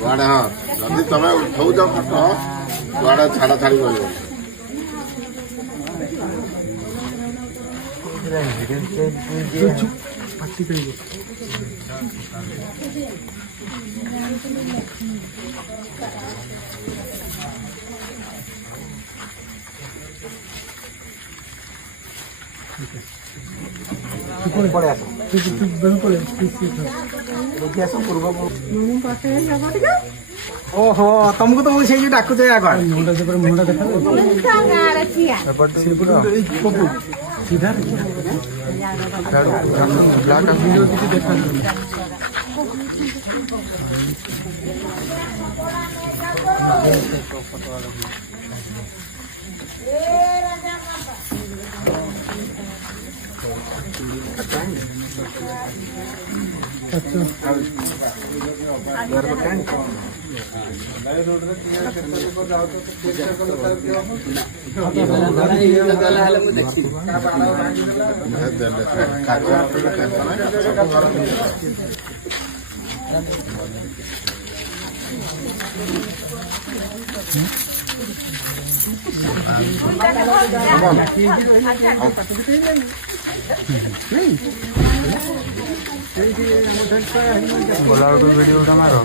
କୁଆଡ଼େ ହଁ ଯଦି ତମେ ଉଠଉଛ ଫଟୋ କୁଆଡ଼େ ଛାଡ଼ା ଛାଡ଼ି କରିବ। ओहो तुमको तो मुझे डाकुचे आगे मुंडा देखा सीधा बोला वीडियो उठा मारो